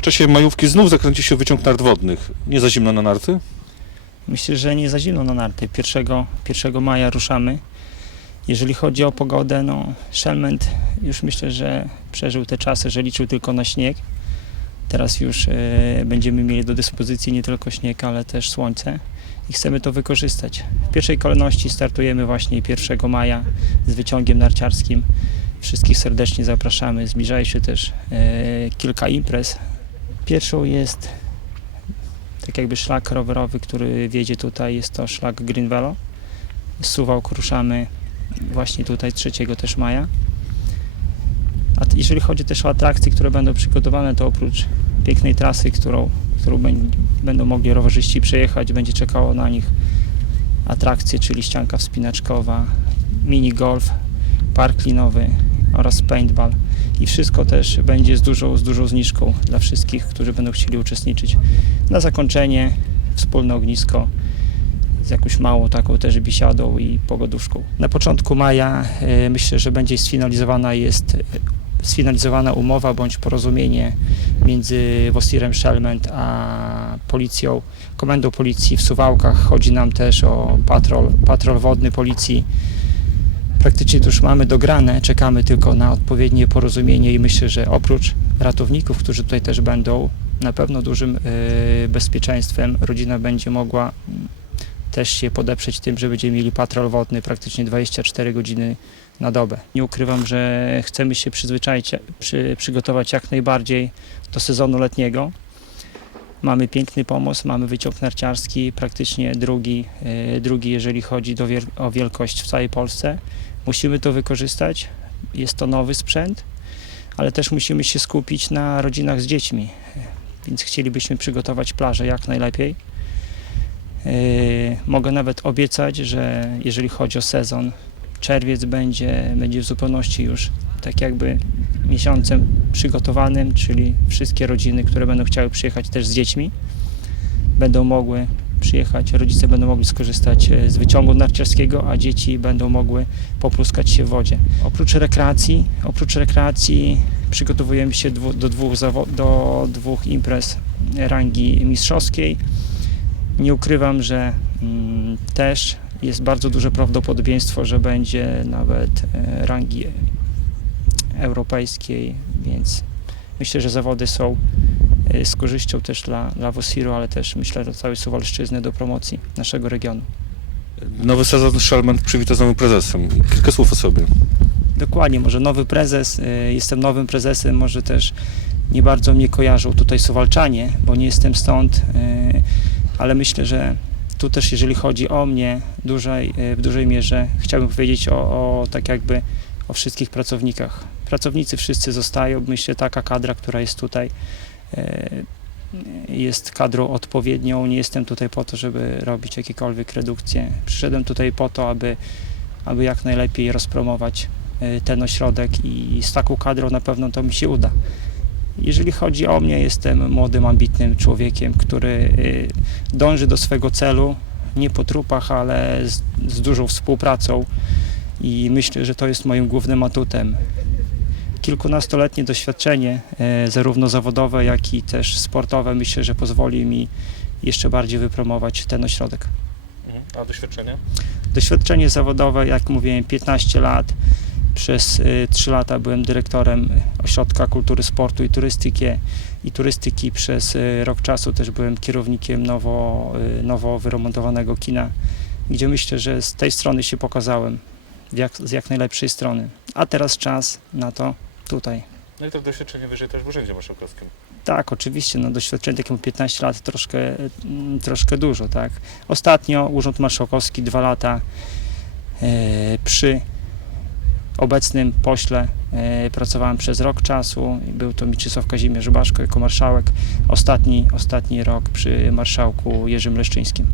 czasie majówki znów zakręci się wyciąg nart wodnych. Nie za zimno na narty? Myślę, że nie za zimno na narty. 1, 1 maja ruszamy. Jeżeli chodzi o pogodę, no Szelment już myślę, że przeżył te czasy, że liczył tylko na śnieg. Teraz już e, będziemy mieli do dyspozycji nie tylko śnieg, ale też słońce i chcemy to wykorzystać. W pierwszej kolejności startujemy właśnie 1 maja z wyciągiem narciarskim. Wszystkich serdecznie zapraszamy. Zbliża się też e, kilka imprez. Pierwszą jest tak jakby szlak rowerowy, który wiedzie tutaj, jest to szlak Green Velo. Z Suwałk ruszamy właśnie tutaj 3 też maja. A jeżeli chodzi też o atrakcje, które będą przygotowane, to oprócz pięknej trasy, którą, którą będą mogli rowerzyści przejechać, będzie czekało na nich atrakcje, czyli ścianka wspinaczkowa, mini golf, park linowy oraz paintball. I wszystko też będzie z dużą, z dużą zniżką dla wszystkich, którzy będą chcieli uczestniczyć. Na zakończenie wspólne ognisko z jakąś małą taką też bisiadą i pogoduszką. Na początku maja e, myślę, że będzie sfinalizowana jest e, sfinalizowana umowa bądź porozumienie między Wosirem Szelment a policją, komendą policji w Suwałkach. Chodzi nam też o patrol, patrol wodny policji. Praktycznie to już mamy dograne, czekamy tylko na odpowiednie porozumienie i myślę, że oprócz ratowników, którzy tutaj też będą, na pewno dużym e, bezpieczeństwem rodzina będzie mogła mm, też się podeprzeć tym, że będziemy mieli patrol wodny praktycznie 24 godziny na dobę. Nie ukrywam, że chcemy się przyzwyczaić, przy, przygotować jak najbardziej do sezonu letniego. Mamy piękny pomost, mamy wyciąg narciarski, praktycznie drugi, e, drugi jeżeli chodzi do o wielkość w całej Polsce. Musimy to wykorzystać, jest to nowy sprzęt, ale też musimy się skupić na rodzinach z dziećmi, więc chcielibyśmy przygotować plażę jak najlepiej. Yy, Mogę nawet obiecać, że jeżeli chodzi o sezon, czerwiec będzie, będzie w zupełności już tak jakby miesiącem przygotowanym, czyli wszystkie rodziny, które będą chciały przyjechać też z dziećmi, będą mogły przyjechać, rodzice będą mogli skorzystać e, z wyciągu narciarskiego, a dzieci będą mogły popluskać się w wodzie. Oprócz rekreacji, oprócz rekreacji przygotowujemy się do, dwóch do dwóch imprez rangi mistrzowskiej. Nie ukrywam, że mm, też jest bardzo duże prawdopodobieństwo, że będzie nawet e, rangi europejskiej, więc myślę, że zawody są z korzyścią też dla, dla Wosiru, ale też myślę dla całej Suwalszczyzny do promocji naszego regionu. Nowy sezon Szelment przywita z nowym prezesem. Kilka słów o sobie. Dokładnie, może nowy prezes, y, jestem nowym prezesem, może też nie bardzo mnie kojarzą tutaj Suwalczanie, bo nie jestem stąd, y, ale myślę, że tu też jeżeli chodzi o mnie dużej, y, w dużej mierze chciałbym powiedzieć o, o tak jakby o wszystkich pracownikach. Pracownicy wszyscy zostają, myślę taka kadra, która jest tutaj y, jest kadrą odpowiednią, nie jestem tutaj po to, żeby robić jakiekolwiek redukcje. Przyszedłem tutaj po to, aby, aby jak najlepiej rozpromować y, ten ośrodek i z taką kadrą na pewno to mi się uda. Jeżeli chodzi o mnie, jestem młodym, ambitnym człowiekiem, który y, dąży do swego celu, nie po trupach, ale z, z dużą współpracą i myślę, że to jest moim głównym atutem. Kilkunastoletnie doświadczenie, e, zarówno zawodowe, jak i też sportowe, myślę, że pozwoli mi jeszcze bardziej wypromować ten ośrodek. A doświadczenie? Doświadczenie zawodowe, jak mówiłem, 15 lat. Przez y, 3 lata byłem dyrektorem Ośrodka Kultury, Sportu i Turystyki. I turystyki przez y, rok czasu też byłem kierownikiem nowo, nowo wyremontowanego kina, gdzie myślę, że z tej strony się pokazałem, jak, z jak najlepszej strony. A teraz czas na to tutaj. No i to doświadczenie wyżej też w Urzędzie Marszałkowskim. Tak, oczywiście, no doświadczenie takiemu 15 lat troszkę, mm, troszkę dużo, tak. Ostatnio Urząd Marszałkowski dwa lata e, przy obecnym pośle e, pracowałem przez rok czasu. Był to Mieczysław Kazimierz Baszko jako marszałek. Ostatni, ostatni rok przy marszałku Jerzym Leszczyńskim.